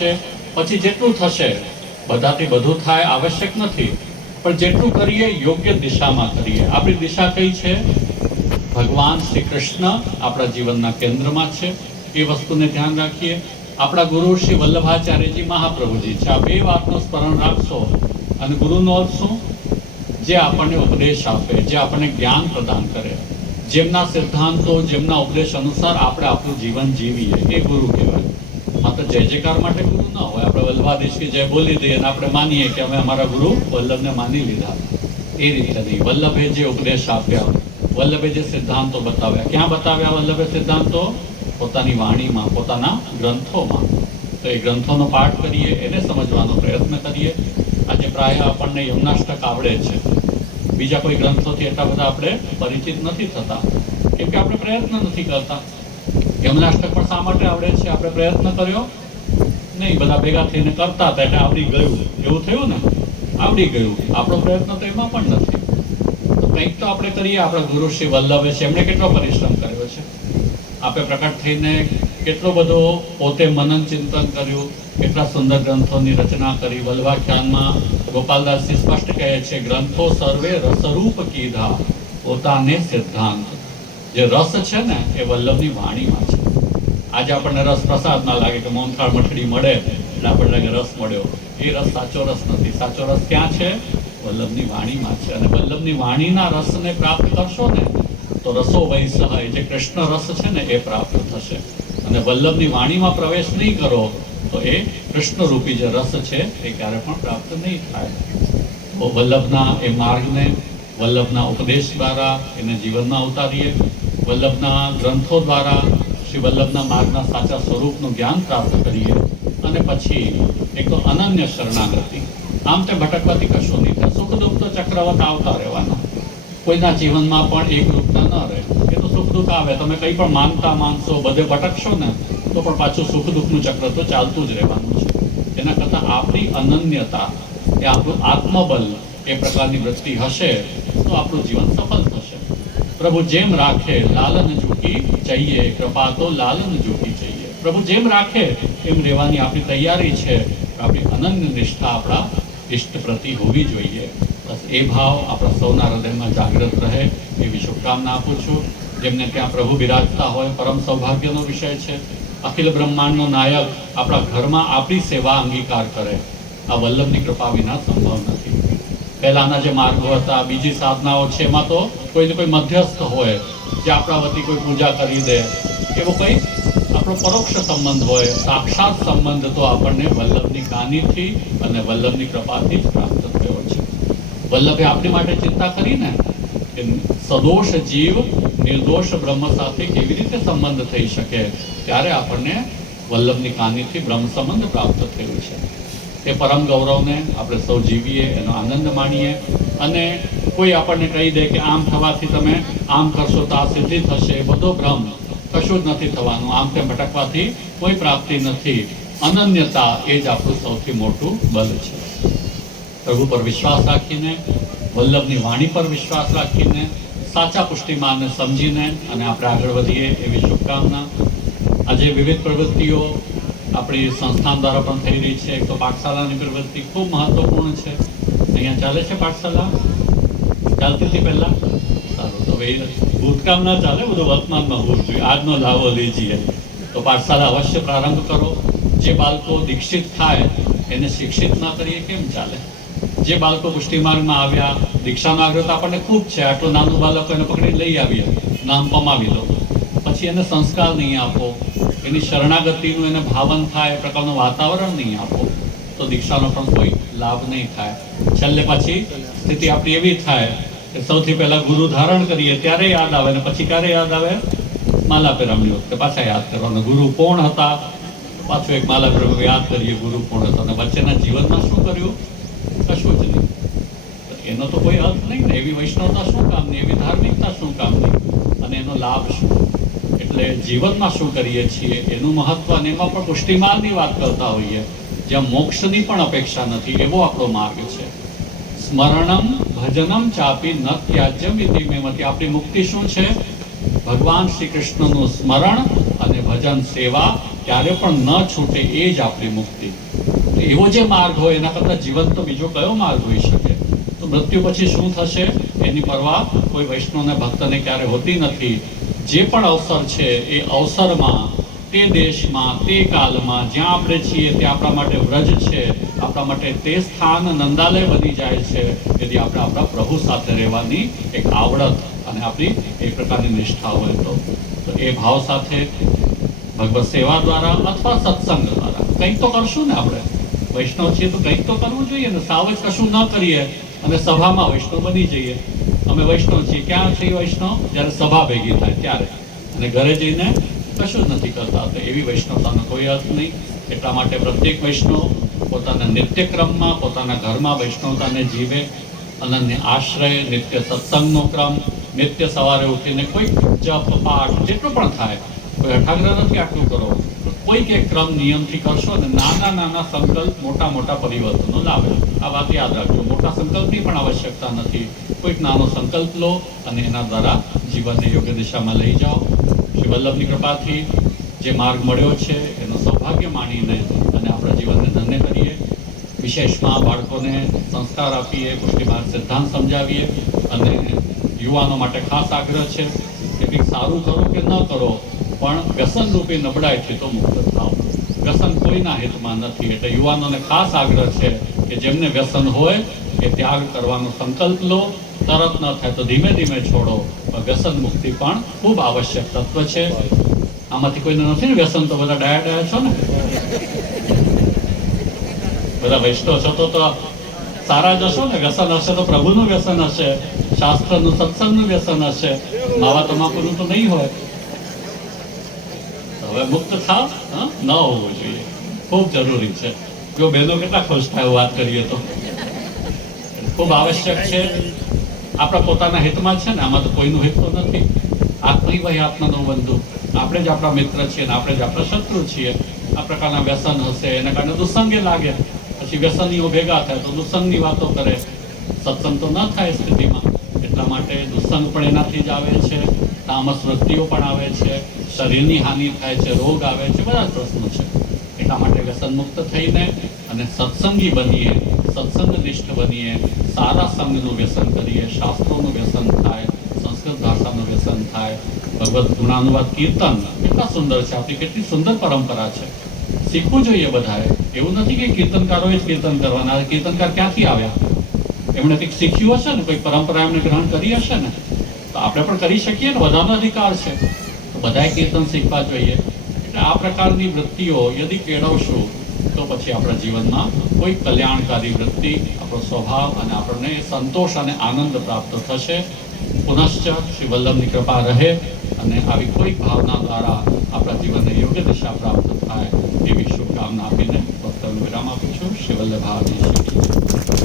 થશે, પછી જેટલું થશે, બધાથી બધું થાય આવશ્યક નથી, પણ જેટલું કરીએ યોગ્ય દિશામાં કરીએ. આપણી દિશા કઈ છે? ભગવાન શ્રી કૃષ્ણ આપણા જીવનના કેન્દ્રમાં છે, એ વસ્તુને ધ્યાન રાખીએ. આપણા ગુરુ શ્રી વલ્લભાચાર્યજી મહાપ્રભુજી છે. આ બે વાતનું સ્મરણ રાખશો. અને ગુરુનો અર્થ શું? જે આપણને ઉપદેશ આપે, જે આપણને જ્ઞાન પ્રદાન કરે, જેમના સિદ્ધાંતો, જેમના ઉપદેશ અનુસાર આપણે આપણું જીવન જીવીએ, એ ગુરુ કહેવાય. માત્ર જય જયકાર માટે ગુરુ ન હોય. આપણે વલ્લભાધીશ કે જય બોલી દઈએ અને આપણે માનીએ કે અમે અમારા ગુરુ વલ્લભને માની લીધા, એ રીતે નહીં. વલ્લભે જે ઉપદેશ આપ્યા, વલ્લભે જે સિદ્ધાંતો બતાવ્યા, ક્યાં બતાવ્યા વલ્લભે સિદ્ધાંતો? પોતાની વાણીમાં, પોતાના ગ્રંથોમાં. તો એ ગ્રંથોનો પાઠ કરીએ, એને સમજવાનો પ્રયત્ન કરીએ. આજે પ્રાય આપણને યમનાષ્ટક આવડે છે, બીજા કોઈ ગ્રંથોથી એટલા બધા આપણે પરિચિત નથી થતા, કેમ કે આપણે પ્રયત્ન નથી કરતા. યમનાષ્ટક પણ શા માટે આવડે છે? આપણે પ્રયત્ન કર્યો નહીં, બધા ભેગા થઈને કરતા હતા એટલે આવડી ગયું, એવું થયું ને, આવડી ગયું. આપણો પ્રયત્ન તો એમાં પણ નથી. તો કંઈક તો આપણે કરીએ. આપણા ગુરુ શ્રી વલ્લભે છે, એમણે કેટલો પરિશ્રમ કર્યો છે. આપણે પ્રકટ થઈને કેટલો બધો પોતે મનન ચિંતન કર્યું, કેટલા સુંદર ગ્રંથોની રચના કરી. વલ્લભાખ્યાનમાં ગોપાલદાસજી સ્પષ્ટ કહે છે, ગ્રંથો સર્વે રસરૂપ કીધા, પોતાને સિદ્ધાંત. જે રસ છે ને એ વલ્લભની વાણીમાં છે. આજે આપણને રસ પ્રસાદમાં લાગે કે મોહનથાળ મઠડી મળે એટલે આપણને લાગે રસ મળ્યો. એ રસ સાચો રસ નથી. સાચો રસ ક્યાં છે? વલ્લભની વાણીમાં છે. અને વલ્લભની વાણીના રસને પ્રાપ્ત કરશો ને તો રસો વૈસહ, જે કૃષ્ણ રસ છે ને એ પ્રાપ્ત થશે. અને વલ્લભની વાણીમાં પ્રવેશ નહીં કરો તો એ કૃષ્ણરૂપી જે રસ છે એ ક્યારે પણ પ્રાપ્ત નહીં થાય. તો વલ્લભના એ માર્ગને વલ્લભના ઉપદેશ દ્વારા એને જીવનમાં ઉતારીએ. વલ્લભના ગ્રંથો દ્વારા શ્રી વલ્લભના માર્ગના સાચા સ્વરૂપનું જ્ઞાન પ્રાપ્ત કરીએ. અને પછી એક તો અનન્ય શરણાગતિ. આમ તે ભટકવાથી કશું નહીં થાય. સુખ દુઃખ તો ચક્રવત આવતા રહેવાના. કોઈના જીવનમાં પણ એક રૂપતા ન રહે. એ તો સુખ દુઃખ આવે, તમે કંઈ પણ માનશો, બધે ભટકશો ને તો પણ પાછું સુખ દુઃખનું ચક્ર તો ચાલતું જ રહેવાનું છે. એના કરતાં આપણી અનન્યતા, એ આપણું આત્મબલ, એ પ્રકારની વૃત્તિ હશે તો આપણું જીવન સફળ થશે. પ્રભુ જેમ રાખે લાલન ઝૂકી જઈએ, કૃપા તો લાલન ઝૂકી જઈએ. પ્રભુ જેમ રાખે એમ રહેવાની આપણી તૈયારી છે. આપણી અનન્ય નિષ્ઠા આપણા ઇષ્ટ પ્રતિ હોવી જોઈએ. બસ એ ભાવ આપણા સૌના હૃદયમાં જાગૃત રહે એવી શુભકામના આપું છું. જેમને ત્યાં પ્રભુ બિરાજતા હોય, પરમ સૌભાગ્યનો વિષય છે. અખિલ બ્રહ્માંડનો નાયક આપણા ઘરમાં આપણી સેવા અંગીકાર કરે, આ વલ્લભની કૃપા વિના સંભવ નથી. પહેલાના જે માર્ગો હતા, બીજી સાધનાઓ છે, એમાં તો કોઈને કોઈ મધ્યસ્થ હોય જે આપણા વતી કોઈ પૂજા કરી દે, એવો કંઈ આપણો પરોક્ષ સંબંધ હોય. સાક્ષાત સંબંધ તો આપણને વલ્લભની ગાનીથી અને વલ્લભની કૃપાથી જ પ્રાપ્ત થયો છે. વલ્લભે આપણી માટે ચિંતા કરીને કે સદોષ જીવ નિર્દોષ બ્રહ્મ સાથે કેવી રીતે સંબંધ થઈ શકે, ત્યારે આપણને વલ્લભની કાનીથી બ્રહ્મ સંબંધ પ્રાપ્ત થયું છે. એ પરમ ગૌરવને આપણે સૌ જીવીએ, એનો આનંદ માણીએ. અને કોઈ આપણને કહી દે કે આમ થવાથી તમે આમ કરશો તો આ સિદ્ધિ થશે, એ બધો ભ્રમ. કશું જ નથી થવાનું. આમ તેમ ભટકવાથી કોઈ પ્રાપ્તિ નથી. અનન્યતા એ જ આપણું સૌથી મોટું બલ છે. પ્રભુ પર વિશ્વાસ રાખીને, વલ્લભની વાણી પર વિશ્વાસ રાખીને, સાચા પુષ્ટિમાનને સમજીને અને આપણે આગળ વધીએ એવી શુભકામના. આજે વિવિધ પ્રવૃત્તિઓ આપણી સંસ્થાન દ્વારા પણ થઈ રહી છે. એક તો પાઠશાલાની પ્રવૃત્તિ ખૂબ મહત્વપૂર્ણ છે. અહીંયા ચાલે છે પાઠશાલા? ચાલતી હતી પહેલાં? સારું. તો એ ભૂતકાળ ના ચાલે, બધું વર્તમાનમાં હોવું જોઈએ. આજનો લાવો લીજીએ. તો પાઠશાલા અવશ્ય પ્રારંભ કરો. જે બાળકો દીક્ષિત થાય એને શિક્ષિત ના કરીએ કેમ ચાલે? જે બાળકો પુષ્ટિમાર્ગમાં આવ્યા, દીક્ષાનો આગ્રહ તો આપણને ખૂબ છે. આટલું નાનું બાળકો એને પકડી લઈ આવીએ, નામ પમાવી દો, પછી એને સંસ્કાર નહીં આપો, એની શરણાગતિનું એને ભાવન થાય એ પ્રકારનું વાતાવરણ નહીં આપો, તો દીક્ષાનો પણ કોઈ લાભ નહીં થાય. છેલ્લે પછી સ્થિતિ આપણી એવી થાય કે સૌથી પહેલાં ગુરુ ધારણ કરીએ ત્યારે યાદ આવે, ને પછી ક્યારે યાદ આવે? માલા પેરામણી વખતે પાછા યાદ કરવાના. ગુરુ કોણ હતા? પાછું એક માલા પેરામણી યાદ કરીએ, ગુરુ કોણ હતા. અને વચ્ચેના જીવનમાં શું કર્યું? કશું જ નહીં. એનો તો કોઈ અર્થ નહીં ને. એવી વૈષ્ણવતા શું કામની? એવી ધાર્મિકતા શું કામની? અને એનો લાભ શું? એટલે જીવનમાં શું કરીએ છીએ એનું મહત્વ. અને એમાં પણ પુષ્ટિમાર્ગની વાત કરતા હોઈએ, જ્યાં મોક્ષની પણ અપેક્ષા નથી, એવો આપણો માર્ગ છે. સ્મરણમ ભજનમ ચાપી ન ત્યાજ્યમ ઇતિ મેમતિ. આપણી મુક્તિ શું છે? ભગવાન શ્રી કૃષ્ણનું સ્મરણ અને ભજન સેવા, ક્યારે પણ ન છૂટે એ જ આપણી મુક્તિ. એવો જે માર્ગ હોય એના કરતાં જીવન તો બીજો કયો માર્ગ હોઈ શકે? તો મૃત્યુ પછી શું થશે એની પરવા કોઈ વૈષ્ણવને ભક્તને ક્યારે હોતી નથી. જે પણ અવસર છે એ અવસરમાં, તે દેશમાં, તે કાલમાં જ્યાં આપણે છીએ તે આપણા માટે વ્રજ છે, આપણા માટે તે સ્થાન નંદાલય બની જાય છે. यदि આપણે આપણા પ્રભુ સાથે રહેવાની એક આવડત અને આપણી એક પ્રકારની નિષ્ઠા હોય તો એ ભાવ સાથે ભગવત સેવા દ્વારા અથવા સત્સંગ દ્વારા કંઈક તો કરશું ને. આપણે વૈષ્ણવ છીએ તો કંઈક તો કરવું જોઈએ ને. સાવ જ કશું ન કરીએ અને સભામાં વૈષ્ણવ બની જઈએ. અમે વૈષ્ણવ છીએ, ક્યાં છીએ વૈષ્ણવ? જ્યારે સભા ભેગી થાય ત્યારે, અને ઘરે જઈને કશું જ નથી કરતા. તો એવી વૈષ્ણવતાનો કોઈ અર્થ નહીં. એટલા માટે પ્રત્યેક વૈષ્ણવ પોતાના નિત્યક્રમમાં, પોતાના ઘરમાં વૈષ્ણવતાને જીવે. અનન્ય આશ્રય, નિત્ય સત્સંગનો ક્રમ, નિત્ય સવારે ઉઠીને કોઈક જપ પાઠ જેટલું પણ થાય, કોઈ અઠાગ્રહ નથી આટલું કરો, કોઈક એક ક્રમ નિયમથી કરશો અને નાના નાના સંકલ્પ મોટા મોટા પરિવર્તનો લાવે. આ વાત યાદ રાખજો. મોટા સંકલ્પની પણ આવશ્યકતા નથી. કોઈક નાનો સંકલ્પ લો અને એના દ્વારા જીવનને યોગ્ય દિશામાં લઈ જાઓ. શ્રી વલ્લભની કૃપાથી જે માર્ગ મળ્યો છે એનો સૌભાગ્ય માણીને અને આપણા જીવનને ધન્ય કરીએ. વિશેષમાં બાળકોને સંસ્કાર આપીએ, પુષ્ટિ માર્ગ સિદ્ધાંત સમજાવીએ અને યુવાનો માટે ખાસ આગ્રહ છે કે કંઈક સારું કરો કે ન કરો પણ વ્યસનરૂપી નબળાઈથી તો મુક્ત થાઓ. વ્યસન કોઈના હિતમાં નથી. એટલે યુવાનોને ખાસ આગ્રહ છે કે જેમને વ્યસન હોય એ ત્યાગ કરવાનો સંકલ્પ લો. તરત ન થાય તો ધીમે ધીમે છોડો. વ્યસન મુક્તિ પણ ખૂબ આવશ્યક તત્વ છે. આમાંથી કોઈને નથી ને વ્યસન? તો બધા ડાયા ડાયા છો ને? બધા વૈષ્ણવ છો તો સારા જ હશો ને? વ્યસન હશે તો પ્રભુનું વ્યસન હશે, શાસ્ત્રનું સત્સંગનું વ્યસન હશે, માવા તમાકુનું તો નહીં હોય. હવે મુક્ત થાવ, ન હોવું જોઈએ, ખૂબ જરૂરી છે. જો બહેનો કેટલા ખુશ થાય વાત કરીએ તો. ખૂબ આવશ્યક છે. આપણા પોતાના હિતમાં છે ને, આમાં તો કોઈનું હિત તો નથી. આત્મા વહી આત્માનો બંધુ. આપણે જ આપણા મિત્ર છીએ ને આપણે જ આપણા શત્રુ છીએ. આ પ્રકારના વ્યસન હશે, એના કારણે દુસ્સંગે લાગે. પછી વ્યસનીઓ ભેગા થાય તો દુસ્સંગની વાતો કરે. સત્સંગ તો ન થાય સ્થિતિમાં. એટલા માટે દુસ્સંગ પણ એનાથી જ આવે છે. તામસ વૃત્તિઓ પણ આવે છે. શરીરની હાનિ થાય છે, રોગ આવે છે, બધા જ પ્રશ્નો છે. એટલા માટે વ્યસન મુક્ત થઈને અને સત્સંગી બનીએ, સત્સંગનિષ્ઠ બનીએ, સારા સંગનું વ્યસન કરીએ, શાસ્ત્રોનું વ્યસન થાય, સંસ્કૃત ભાષાનું વ્યસન થાય. ભગવદ્ ગુણાનુવાદ કીર્તન કેટલા સુંદર છે. આપણી કેટલી સુંદર પરંપરા છે. શીખવું જોઈએ બધાએ. એવું નથી કે કીર્તનકારોએ જ કીર્તન કરવાના. કીર્તનકાર ક્યાંથી આવ્યા? એમણે કંઈક શીખ્યું હશે ને, કોઈ પરંપરા એમણે ગ્રહણ કરી હશે ને. તો આપણે પણ કરી શકીએ ને, બધાનો અધિકાર છે. તો બધાએ કીર્તન શીખવા જોઈએ. એટલે આ પ્રકારની વૃત્તિઓ યદિ કેળવશું તો પછી આપણા જીવનમાં કોઈ કલ્યાણકારી વૃત્તિ, આપણો સ્વભાવ અને આપણને સંતોષ અને આનંદ પ્રાપ્ત થશે. પુનશ્ચ શ્રી વલ્લભની કૃપા રહે અને આવી કોઈક ભાવના દ્વારા આપણા જીવનને યોગ્ય દિશા પ્રાપ્ત થાય એવી શુભકામના આપીને વક્તવ્ય વિરામ આપું છું. શ્રી વલ્લભાની